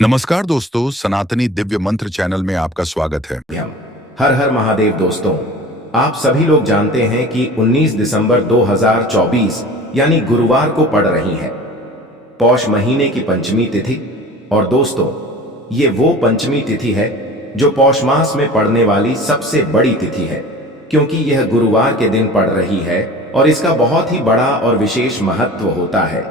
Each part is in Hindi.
नमस्कार दोस्तों, सनातनी दिव्य मंत्र चैनल में आपका स्वागत है। हर हर महादेव दोस्तों, आप सभी लोग जानते हैं कि 19 दिसंबर 2024 यानी गुरुवार को पड़ रही है पौष महीने की पंचमी तिथि। और दोस्तों, ये वो पंचमी तिथि है जो पौष मास में पड़ने वाली सबसे बड़ी तिथि है, क्योंकि यह गुरुवार के दिन पड़ रही है और इसका बहुत ही बड़ा और विशेष महत्व होता है।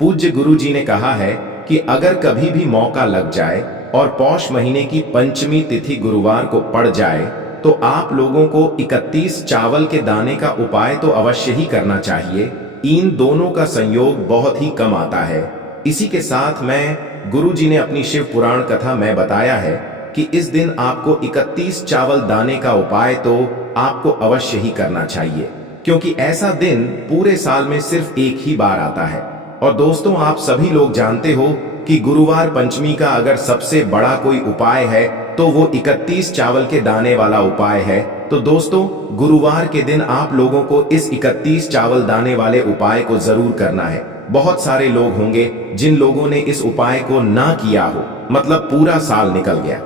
पूज्य गुरु जी ने कहा है कि अगर कभी भी मौका लग जाए और पौष महीने की पंचमी तिथि गुरुवार को पड़ जाए तो आप लोगों को 31 चावल के दाने का उपाय तो अवश्य ही करना चाहिए। इन दोनों का संयोग बहुत ही कम आता है। इसी के साथ मैं गुरु जी ने अपनी शिव पुराण कथा में बताया है कि इस दिन आपको 31 चावल दाने का उपाय तो आपको अवश्य ही करना चाहिए, क्योंकि ऐसा दिन पूरे साल में सिर्फ एक ही बार आता है। और दोस्तों, आप सभी लोग जानते हो कि गुरुवार पंचमी का अगर सबसे बड़ा कोई उपाय है तो वो 31 चावल के दाने वाला उपाय है। तो दोस्तों, गुरुवार के दिन आप लोगों को इस 31 चावल दाने वाले उपाय को जरूर करना है। बहुत सारे लोग होंगे जिन लोगों ने इस उपाय को ना किया हो, मतलब पूरा साल निकल गया,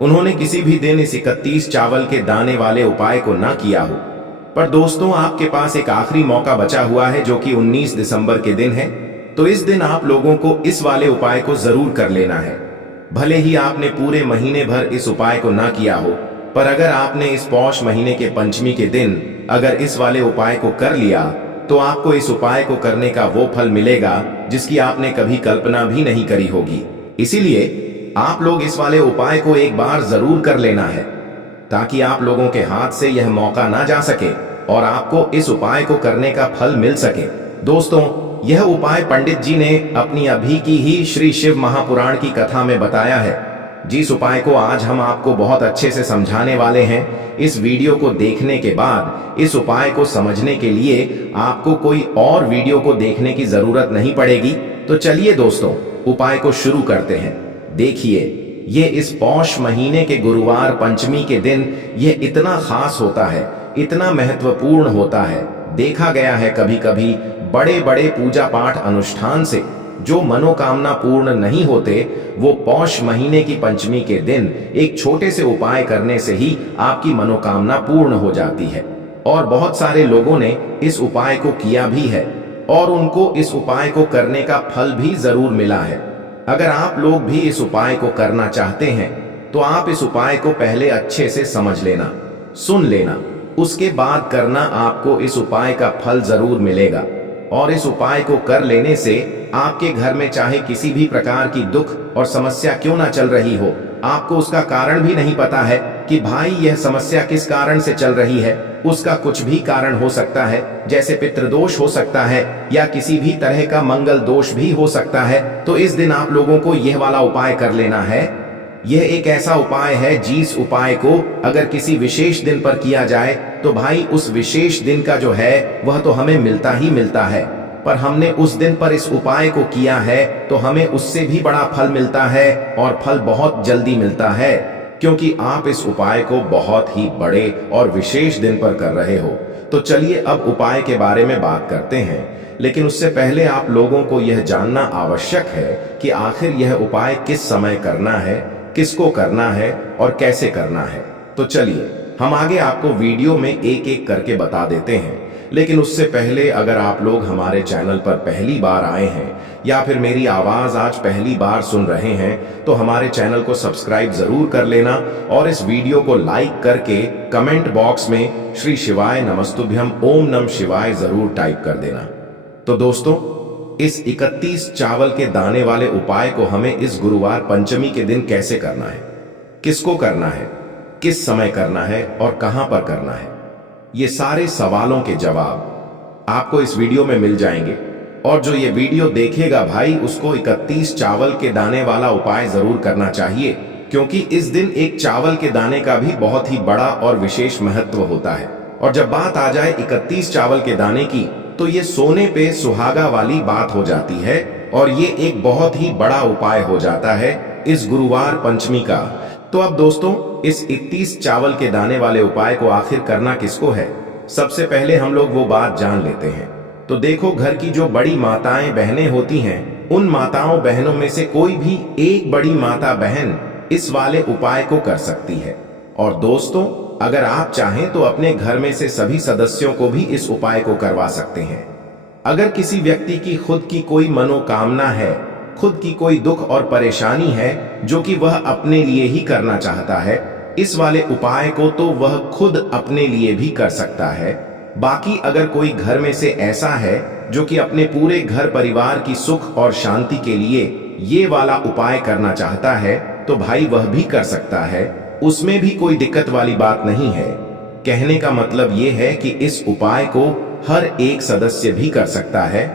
उन्होंने किसी भी दिन इस 31 चावल के दाने वाले उपाय को ना किया हो। पर दोस्तों, आपके पास एक आखिरी मौका बचा हुआ है जो कि 19 दिसंबर के दिन है। तो इस दिन आप लोगों को इस वाले उपाय को जरूर कर लेना है। भले ही आपने पूरे महीने भर इस उपाय को ना किया हो, पर अगर आपने इस पौष महीने के पंचमी के दिन अगर इस वाले उपाय को कर लिया तो आपको इस उपाय को करने का वो फल मिलेगा जिसकी आपने कभी कल्पना भी नहीं करी होगी। इसीलिए आप लोग इस वाले उपाय को एक बार जरूर कर लेना है, ताकि आप लोगों के हाथ से यह मौका ना जा सके और आपको इस उपाय को करने का फल मिल सके। दोस्तों, यह उपाय पंडित जी ने अपनी अभी की ही श्री शिव महापुराण की कथा में बताया है, जिस उपाय को आज हम आपको बहुत अच्छे से समझाने वाले हैं। इस वीडियो को देखने के बाद इस उपाय को समझने के लिए आपको कोई और वीडियो को देखने की जरूरत नहीं पड़ेगी। तो चलिए दोस्तों, उपाय को शुरू करते हैं। देखिए, ये इस पौष महीने के गुरुवार पंचमी के दिन यह इतना खास होता है, इतना महत्वपूर्ण होता है। देखा गया है कभी कभी बड़े बड़े पूजा पाठ अनुष्ठान से जो मनोकामना पूर्ण नहीं होते, वो पौष महीने की पंचमी के दिन एक छोटे से उपाय करने से ही आपकी मनोकामना पूर्ण हो जाती है। और बहुत सारे लोगों ने इस उपाय को किया भी है और उनको इस उपाय को करने का फल भी जरूर मिला है। अगर आप लोग भी इस उपाय को करना चाहते हैं तो आप इस उपाय को पहले अच्छे से समझ लेना, सुन लेना, उसके बाद करना। आपको इस उपाय का फल जरूर मिलेगा। और इस उपाय को कर लेने से आपके घर में चाहे किसी भी प्रकार की दुख और समस्या क्यों ना चल रही हो, आपको उसका कारण भी नहीं पता है कि भाई यह समस्या किस कारण से चल रही है, उसका कुछ भी कारण हो सकता है, जैसे पितृदोष हो सकता है या किसी भी तरह का मंगल दोष भी हो सकता है। तो इस दिन आप लोगों को यह वाला उपाय कर लेना है। यह एक ऐसा उपाय है जिस उपाय को अगर किसी विशेष दिन पर किया जाए तो भाई उस विशेष दिन का जो है वह तो हमें मिलता ही मिलता है, पर हमने उस दिन पर इस उपाय को किया है तो हमें उससे भी बड़ा फल मिलता है और फल बहुत जल्दी मिलता है, क्योंकि आप इस उपाय को बहुत ही बड़े और विशेष दिन पर कर रहे हो। तो चलिए अब उपाय के बारे में बात करते हैं, लेकिन उससे पहले आप लोगों को यह जानना आवश्यक है कि आखिर यह उपाय किस समय करना है, किसको करना है और कैसे करना है। तो चलिए हम आगे आपको वीडियो में एक एक करके बता देते हैं। लेकिन उससे पहले अगर आप लोग हमारे चैनल पर पहली बार आए हैं या फिर मेरी आवाज आज पहली बार सुन रहे हैं तो हमारे चैनल को सब्सक्राइब जरूर कर लेना और इस वीडियो को लाइक करके कमेंट बॉक्स में श्री शिवाय नमस्तुभ्यम ओम नमः शिवाय जरूर टाइप कर देना। तो दोस्तों, इस 31 चावल के दाने वाले उपाय को हमें इस गुरुवार पंचमी के दिन कैसे करना है, किसको करना है, किस समय करना है और कहां पर करना है, ये सारे सवालों के जवाब आपको इस वीडियो में मिल जाएंगे। और जो ये वीडियो देखेगा भाई, उसको 31 चावल के दाने वाला उपाय जरूर करना चाहिए, क्योंकि इस दिन एक चावल के दाने का भी बहुत ही बड़ा और विशेष महत्व होता है। और जब बात आ जाए 31 चावल के दाने की, तो ये सोने पे सुहागा वाली बात हो जाती है और ये एक बहुत ही बड़ा उपाय हो जाता है इस गुरुवार पंचमी का। तो अब दोस्तों, इस 31 चावल के दाने वाले उपाय को आखिर करना किसको है, सबसे पहले हम लोग वो बात जान लेते हैं। तो देखो, घर की जो बड़ी माताएं बहनें होती हैं उन माताओं बहनों में से कोई भी एक बड़ी माता बहन इस वाले उपाय को कर सकती है। और दोस्तों, अगर आप चाहें तो अपने घर में से सभी सदस्यों को भी इस उपाय को करवा सकते हैं। अगर किसी व्यक्ति की खुद की कोई मनोकामना है, खुद की कोई दुख और परेशानी है जो कि वह अपने लिए ही करना चाहता है, इस वाले उपाय को तो वह खुद अपने लिए भी कर सकता है। बाकी अगर कोई घर में से ऐसा है जो कि अपने पूरे घर परिवार की सुख और शांति के लिए ये वाला उपाय करना चाहता है, तो भाई वह भी कर सकता है, उसमें भी कोई दिक्कत वाली बात नहीं है। कहने का मतलब ये है कि इस उपाय को हर एक सदस्य भी कर सकता है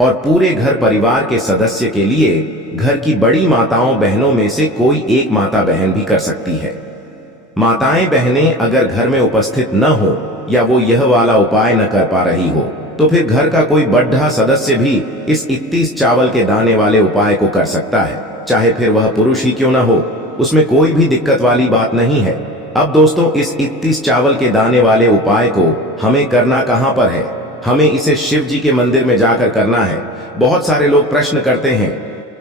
और पूरे घर परिवार के सदस्य के लिए घर की बड़ी माताओं बहनों में से कोई एक माता बहन भी कर सकती है। माताएं बहनें अगर घर में उपस्थित न हो या वो यह वाला उपाय न कर पा रही हो, तो फिर घर का कोई बड़ा सदस्य भी इस 31 चावल के दाने वाले उपाय को कर सकता है, चाहे फिर वह पुरुष ही क्यों ना हो, उसमें कोई भी दिक्कत वाली बात नहीं है। अब दोस्तों, इस 31 चावल के दाने वाले उपाय को हमें करना कहां पर है? हमें इसे शिव जी के मंदिर में जाकर करना है। बहुत सारे लोग प्रश्न करते हैं,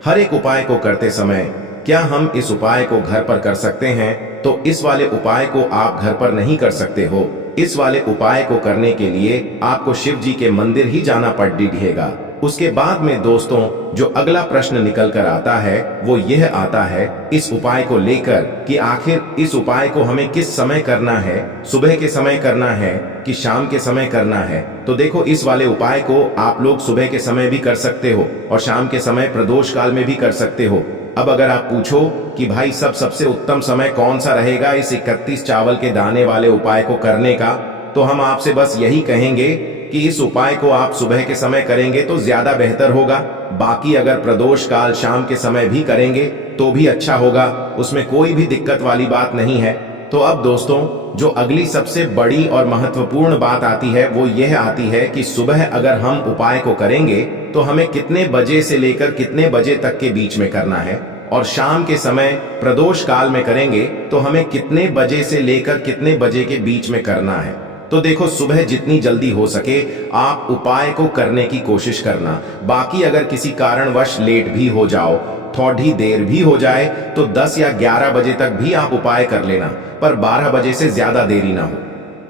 हर एक उपाय को करते समय क्या हम इस उपाय को घर पर कर सकते हैं? तो इस वाले उपाय को आप घर पर नहीं कर सकते हो। इस वाले उपाय को करने के लिए आपको शिव जी के मंदिर ही जाना पड़ेगा। उसके बाद में दोस्तों, जो अगला प्रश्न निकल कर आता है वो यह आता है इस उपाय को लेकर कि आखिर इस उपाय को हमें किस समय करना है, सुबह के समय करना है कि शाम के समय करना है। तो देखो, इस वाले उपाय को आप लोग सुबह के समय भी कर सकते हो और शाम के समय प्रदोष काल में भी कर सकते हो। अब अगर आप पूछो कि भाई सबसे उत्तम समय कौन सा रहेगा इस 31 चावल के दाने वाले उपाय को करने का, तो हम आपसे बस यही कहेंगे कि इस उपाय को आप सुबह के समय करेंगे तो ज्यादा बेहतर होगा। बाकी अगर प्रदोष काल शाम के समय भी करेंगे तो भी अच्छा होगा, उसमें कोई भी दिक्कत वाली बात नहीं है। तो अब दोस्तों, जो अगली सबसे बड़ी और महत्वपूर्ण बात आती है वो यह आती है कि सुबह अगर हम उपाय को करेंगे तो हमें कितने बजे से लेकर कितने बजे तक के बीच में करना है, और शाम के समय प्रदोष काल में करेंगे तो हमें कितने बजे से लेकर कितने बजे के बीच में करना है। तो देखो, सुबह जितनी जल्दी हो सके आप उपाय को करने की कोशिश करना। बाकी अगर किसी कारणवश लेट भी हो जाओ, थोड़ी देर भी हो जाए, तो 10 या 11 बजे तक भी आप उपाय कर लेना, पर 12 बजे से ज्यादा देरी ना हो।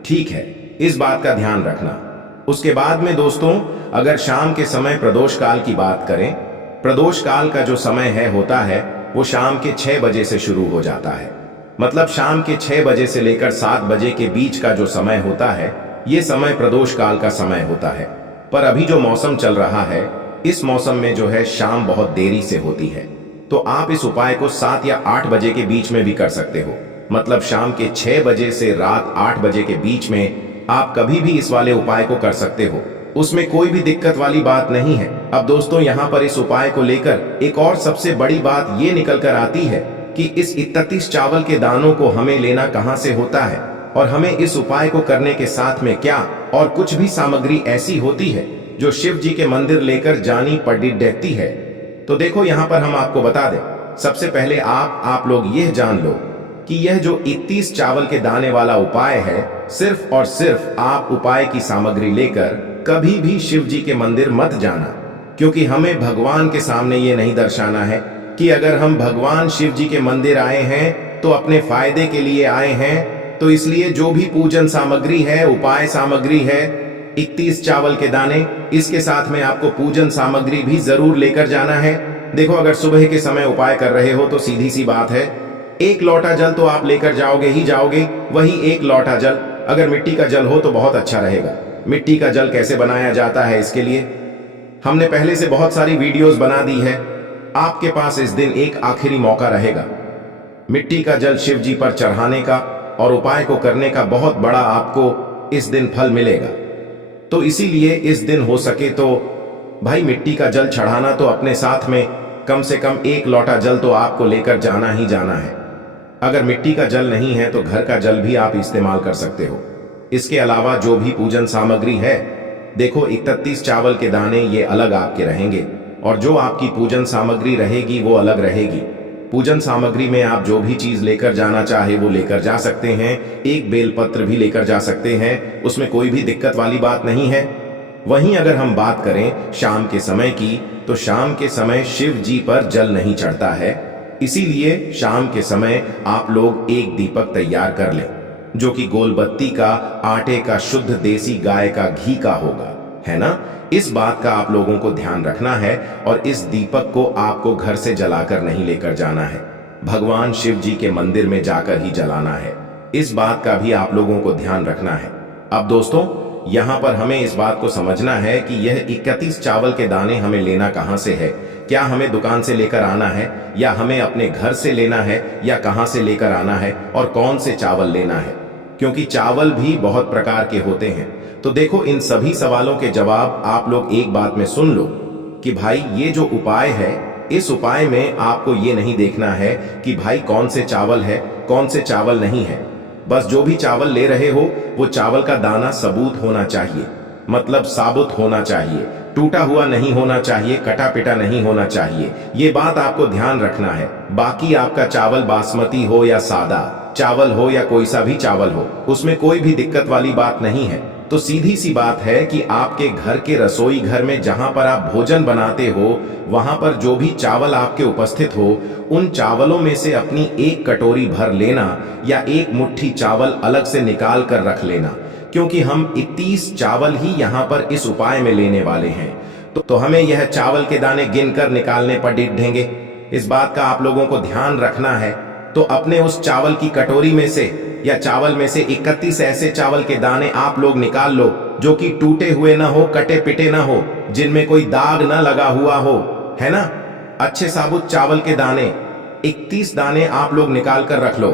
ठीक है, इस बात का ध्यान रखना। उसके बाद में दोस्तों, अगर शाम के समय प्रदोष काल की बात करें, प्रदोष काल का जो समय होता है वो शाम के 6 बजे से शुरू हो जाता है। मतलब शाम के 6 बजे से लेकर 7 बजे के बीच का जो समय होता है, ये समय प्रदोष काल का समय होता है। पर अभी जो मौसम चल रहा है, इस मौसम में जो है शाम बहुत देरी से होती है, तो आप इस उपाय को 7 या 8 बजे के बीच में भी कर सकते हो। मतलब शाम के 6 बजे से रात 8 बजे के बीच में आप कभी भी इस वाले उपाय को कर सकते हो, उसमें कोई भी दिक्कत वाली बात नहीं है। अब दोस्तों, यहाँ पर इस उपाय को लेकर एक और सबसे बड़ी बात ये निकल कर आती है कि इस 31 चावल के दानों को हमें लेना कहाँ से होता है, और हमें इस उपाय को करने के साथ में क्या और कुछ भी सामग्री ऐसी होती है जो शिव जी के मंदिर लेकर जानी पड़ती है। तो देखो, यहाँ पर हम आपको बता दें, सबसे पहले आप लोग यह जान लो कि यह जो 31 चावल के दाने वाला उपाय है, सिर्फ और सिर्फ आप उपाय की सामग्री लेकर कभी भी शिव जी के मंदिर मत जाना, क्योंकि हमें भगवान के सामने ये नहीं दर्शाना है कि अगर हम भगवान शिव जी के मंदिर आए हैं तो अपने फायदे के लिए आए हैं। तो इसलिए जो भी पूजन सामग्री है, उपाय सामग्री है, 31 चावल के दाने, इसके साथ में आपको पूजन सामग्री भी जरूर लेकर जाना है। देखो, अगर सुबह के समय उपाय कर रहे हो तो सीधी सी बात है, 1 लोटा जल तो आप लेकर जाओगे ही जाओगे। वही 1 लोटा जल अगर मिट्टी का जल हो तो बहुत अच्छा रहेगा। मिट्टी का जल कैसे बनाया जाता है, इसके लिए हमने पहले से बहुत सारी वीडियोस बना दी है। आपके पास इस दिन एक आखिरी मौका रहेगा मिट्टी का जल शिव जी पर चढ़ाने का, और उपाय को करने का बहुत बड़ा आपको इस दिन फल मिलेगा। तो इसीलिए इस दिन हो सके तो भाई मिट्टी का जल चढ़ाना तो अपने साथ में कम से कम 1 लोटा जल तो आपको लेकर जाना ही जाना है। अगर मिट्टी का जल नहीं है तो घर का जल भी आप इस्तेमाल कर सकते हो। इसके अलावा जो भी पूजन सामग्री है, देखो 31 चावल के दाने ये अलग आपके रहेंगे, और जो आपकी पूजन सामग्री रहेगी वो अलग रहेगी। पूजन सामग्री में आप जो भी चीज लेकर जाना चाहे वो लेकर जा सकते हैं। एक बेलपत्र भी लेकर जा सकते हैं, उसमें कोई भी दिक्कत वाली बात नहीं है। वहीं अगर हम बात करें शाम के समय की, तो शाम के समय शिव जी पर जल नहीं चढ़ता है, इसीलिए शाम के समय आप लोग एक दीपक तैयार कर लें, जो कि गोलबत्ती का, आटे का, शुद्ध देसी गाय का घी का होगा, है ना। इस बात का आप लोगों को ध्यान रखना है और इस दीपक को आपको घर से जलाकर नहीं लेकर जाना है, भगवान शिव जी के मंदिर में जाकर ही जलाना है। इस बात का भी आप लोगों को ध्यान रखना है। अब दोस्तों, यहाँ पर हमें इस बात को समझना है कि यह 31 चावल के दाने हमें लेना कहाँ से है। क्या हमें दुकान से लेकर आना है, या हमें अपने घर से लेना है, या कहाँ से लेकर आना है, और कौन से चावल लेना है, क्योंकि चावल भी बहुत प्रकार के होते हैं। तो देखो, इन सभी सवालों के जवाब आप लोग एक बात में सुन लो कि भाई ये जो उपाय है, इस उपाय में आपको ये नहीं देखना है कि भाई कौन से चावल है, कौन से चावल नहीं है। बस जो भी चावल ले रहे हो, वो चावल का दाना सबूत होना चाहिए, मतलब साबुत होना चाहिए, टूटा हुआ नहीं होना चाहिए, कटा पिटा नहीं होना चाहिए। ये बात आपको ध्यान रखना है। बाकी आपका चावल बासमती हो या सादा चावल हो या कोई सा भी चावल हो, उसमें कोई भी दिक्कत वाली बात नहीं है। तो सीधी सी बात है कि आपके घर के रसोई घर में जहां पर आप भोजन बनाते हो, वहां पर जो भी चावल आपके उपस्थित हो, उन चावलों में से अपनी एक कटोरी भर लेना, या एक मुट्ठी चावल अलग से निकाल कर रख लेना, क्योंकि हम 31 चावल ही यहाँ पर इस उपाय में लेने वाले हैं। तो हमें यह चावल के दाने गिनकर निकालने पर डिढेंगे। इस बात का आप लोगों को ध्यान रखना है। तो अपने उस चावल की कटोरी में से, या चावल में से 31 ऐसे चावल के दाने आप लोग निकाल लो, जो कि टूटे हुए ना हो, कटे पिटे ना हो, जिनमें कोई दाग ना लगा हुआ हो, है ना। अच्छे साबुत चावल के दाने 31 दाने आप लोग निकाल कर रख लो,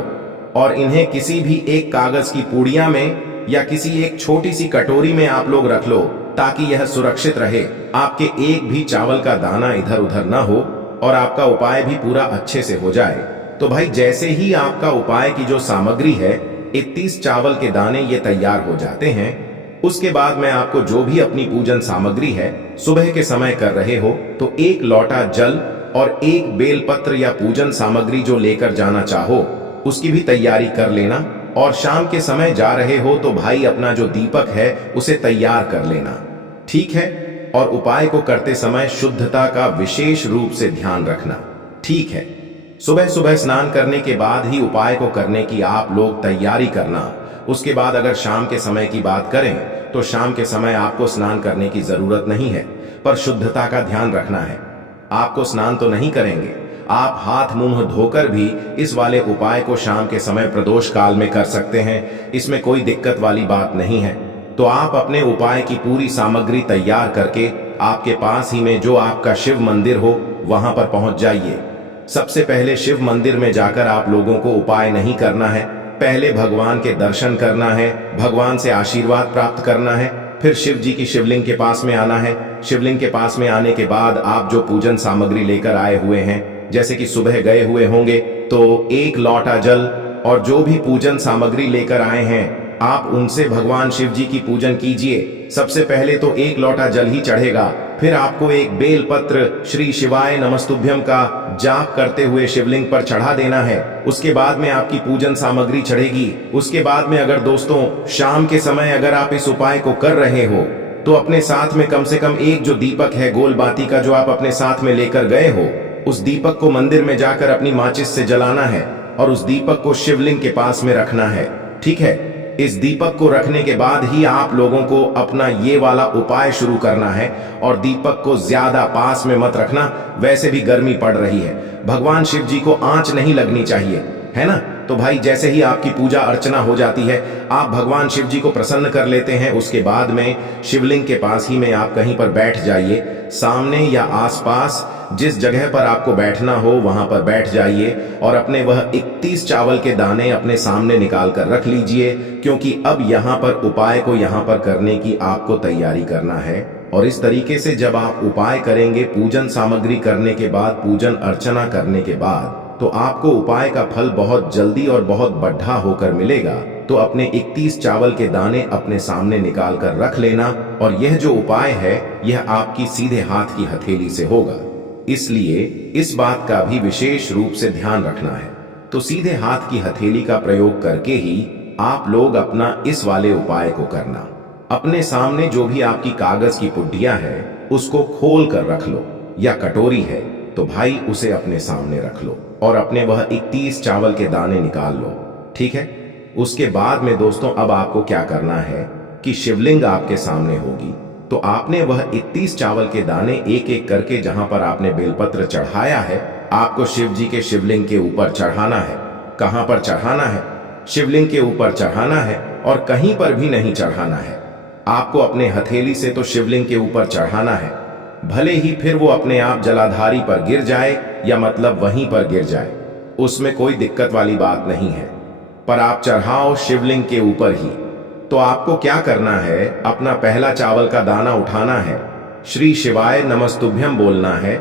और इन्हें किसी भी एक कागज की पुड़िया में या किसी एक छोटी सी कटोरी में आप लोग रख लो, ताकि यह सुरक्षित रहे, आपके एक भी चावल का दाना इधर उधर ना हो, और आपका उपाय भी पूरा अच्छे से हो जाए। तो भाई, जैसे ही आपका उपाय की जो सामग्री है, 31 चावल के दाने ये तैयार हो जाते हैं, उसके बाद मैं आपको जो भी अपनी पूजन सामग्री है, सुबह के समय कर रहे हो, तो एक लोटा जल और एक बेलपत्र या पूजन सामग्री जो लेकर जाना चाहो, उसकी भी तैयारी कर लेना। और शाम के समय जा रहे हो तो भाई अपना जो दीपक है उसे तैयार कर लेना, ठीक है। और उपाय को करते समय शुद्धता का विशेष रूप से ध्यान रखना, ठीक है। सुबह सुबह स्नान करने के बाद ही उपाय को करने की आप लोग तैयारी करना। उसके बाद अगर शाम के समय की बात करें, तो शाम के समय आपको स्नान करने की जरूरत नहीं है, पर शुद्धता का ध्यान रखना है। आपको स्नान तो नहीं करेंगे, आप हाथ मुंह धोकर भी इस वाले उपाय को शाम के समय प्रदोष काल में कर सकते हैं, इसमें कोई दिक्कत वाली बात नहीं है। तो आप अपने उपाय की पूरी सामग्री तैयार करके आपके पास ही में जो आपका शिव मंदिर हो, वहां पर पहुंच जाइए। सबसे पहले शिव मंदिर में जाकर आप लोगों को उपाय नहीं करना है, पहले भगवान के दर्शन करना है, भगवान से आशीर्वाद प्राप्त करना है, फिर शिव जी की शिवलिंग के पास में आना है। शिवलिंग के पास में आने के बाद आप जो पूजन सामग्री लेकर आए हुए हैं, जैसे कि सुबह गए हुए होंगे, तो एक लोटा जल और जो भी पूजन सामग्री लेकर आए हैं, आप उनसे भगवान शिव जी की पूजन कीजिए। सबसे पहले तो एक लोटा जल ही चढ़ेगा, फिर आपको एक बेल पत्र श्री शिवाय नमस्तुभ्यम का जाप करते हुए शिवलिंग पर चढ़ा देना है। उसके बाद में आपकी पूजन सामग्री चढ़ेगी। उसके बाद में अगर दोस्तों शाम के समय अगर आप इस उपाय को कर रहे हो, तो अपने साथ में कम से कम एक जो दीपक है गोल बाती का, जो आप अपने साथ में लेकर गए हो, उस दीपक को मंदिर में जाकर अपनी माचिस से जलाना है और उस दीपक को शिवलिंग के पास में रखना है, ठीक है। इस दीपक को रखने के बाद ही आप लोगों को अपना ये वाला उपाय शुरू करना है, और दीपक को ज्यादा पास में मत रखना, वैसे भी गर्मी पड़ रही है, भगवान शिव जी को आंच नहीं लगनी चाहिए, है ना। तो भाई जैसे ही आपकी पूजा अर्चना हो जाती है, आप भगवान शिव जी को प्रसन्न कर लेते हैं, उसके बाद में शिवलिंग के पास ही में आप कहीं पर बैठ जाइए, सामने या आसपास जिस जगह पर आपको बैठना हो वहां पर बैठ जाइए, और अपने वह 31 चावल के दाने अपने सामने निकाल कर रख लीजिए, क्योंकि अब यहाँ पर उपाय को यहाँ पर करने की आपको तैयारी करना है। और इस तरीके से जब आप उपाय करेंगे, पूजन सामग्री करने के बाद, पूजन अर्चना करने के बाद, तो आपको उपाय का फल बहुत जल्दी और बहुत बढ़ा होकर मिलेगा। तो अपने 31 चावल के दाने अपने सामने निकाल कर रख लेना, और यह जो उपाय है यह आपकी सीधे हाथ की हथेली से होगा, इसलिए इस बात का भी विशेष रूप से ध्यान रखना है। तो सीधे हाथ की हथेली का प्रयोग करके ही आप लोग अपना इस वाले उपाय को करना। अपने सामने जो भी आपकी कागज की पुड्डियां है उसको खोल कर रख लो, या कटोरी है तो भाई उसे अपने सामने रख लो और अपने वह 31 चावल के दाने निकाल लो। ठीक है। उसके बाद में दोस्तों अब आपको क्या करना है कि शिवलिंग आपके सामने होगी, तो आपने वह 31 चावल के दाने एक एक करके जहां पर आपने बेलपत्र चढ़ाया है आपको शिव जी के शिवलिंग के ऊपर चढ़ाना है। कहां पर चढ़ाना है? शिवलिंग के ऊपर चढ़ाना है और कहीं पर भी नहीं चढ़ाना है। आपको अपने हथेली से तो शिवलिंग के ऊपर चढ़ाना है, भले ही फिर वो अपने आप जलाधारी पर गिर जाए या मतलब वहीं पर गिर जाए, उसमें कोई दिक्कत वाली बात नहीं है, पर आप चढ़ाओ शिवलिंग के ऊपर ही। तो आपको क्या करना है, अपना पहला चावल का दाना उठाना है, श्री शिवाय नमस्तुभ्यम बोलना है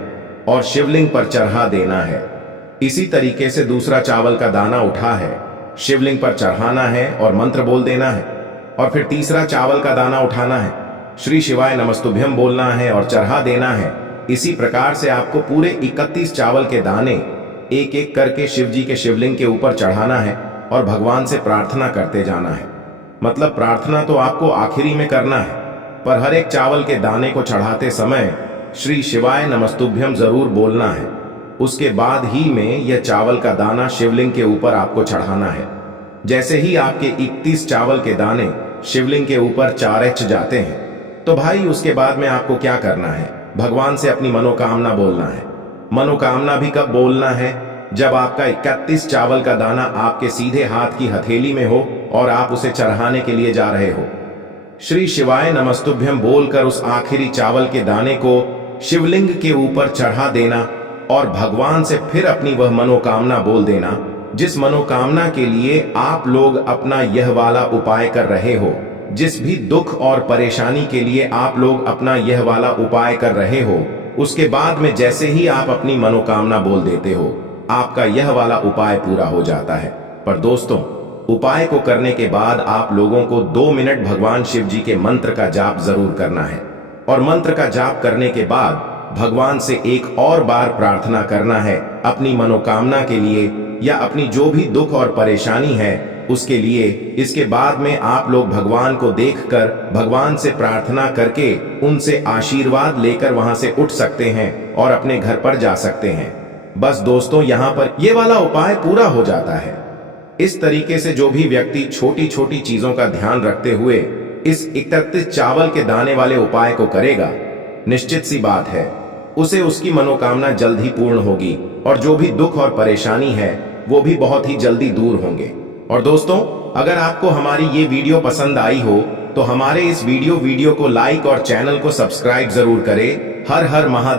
और शिवलिंग पर चढ़ा देना है। इसी तरीके से दूसरा चावल का दाना उठा है, शिवलिंग पर चढ़ाना है और मंत्र बोल देना है। और फिर तीसरा चावल का दाना उठाना है, श्री शिवाय नमस्तुभ्यम बोलना है और चढ़ा देना है। इसी प्रकार से आपको पूरे 31 चावल के दाने एक एक करके शिव जी के शिवलिंग के ऊपर चढ़ाना है और भगवान से प्रार्थना करते जाना है। मतलब प्रार्थना तो आपको आखिरी में करना है, पर हर एक चावल के दाने को चढ़ाते समय श्री शिवाय नमस्तुभ्यम जरूर बोलना है। उसके बाद ही में यह चावल का दाना शिवलिंग के ऊपर आपको चढ़ाना है। जैसे ही आपके 31 चावल के दाने शिवलिंग के ऊपर चारच जाते हैं तो भाई उसके बाद में आपको क्या करना है, भगवान से अपनी मनोकामना बोलना है। मनोकामना भी कब बोलना है? जब आपका 31 चावल का दाना आपके सीधे हाथ की हथेली में हो और आप उसे चढ़ाने के लिए जा रहे हो। श्री शिवाय नमस्तुभ्यम बोलकर उस आखिरी चावल के दाने को शिवलिंग के ऊपर चढ़ा देना और भगवान से फिर अपनी वह मनोकामना बोल देना, जिस मनोकामना के लिए आप लोग अपना यह वाला उपाय कर रहे हो, जिस भी दुख और परेशानी के लिए आप लोग अपना यह वाला उपाय कर रहे हो। उसके बाद में जैसे ही आप अपनी मनोकामना बोल देते हो आपका यह वाला उपाय पूरा हो जाता है। पर दोस्तों, उपाय को करने के बाद आप लोगों को 2 मिनट भगवान शिव जी के मंत्र का जाप जरूर करना है और मंत्र का जाप करने के बाद भगवान से एक और बार प्रार्थना करना है अपनी मनोकामना के लिए या अपनी जो भी दुख और परेशानी है उसके लिए। इसके बाद में आप लोग भगवान को देखकर भगवान से प्रार्थना करके उनसे आशीर्वाद लेकर वहां से उठ सकते हैं और अपने घर पर जा सकते हैं। बस दोस्तों, यहाँ पर ये वाला उपाय पूरा हो जाता है। इस तरीके से जो भी व्यक्ति छोटी छोटी चीजों का ध्यान रखते हुए इस 31 चावल के दाने वाले उपाय को करेगा, निश्चित सी बात है उसे उसकी मनोकामना जल्द ही पूर्ण होगी और जो भी दुख और परेशानी है वो भी बहुत ही जल्दी दूर होंगे। और दोस्तों, अगर आपको हमारी ये वीडियो पसंद आई हो तो हमारे इस वीडियो को लाइक और चैनल को सब्सक्राइब जरूर करें। हर हर महादेव।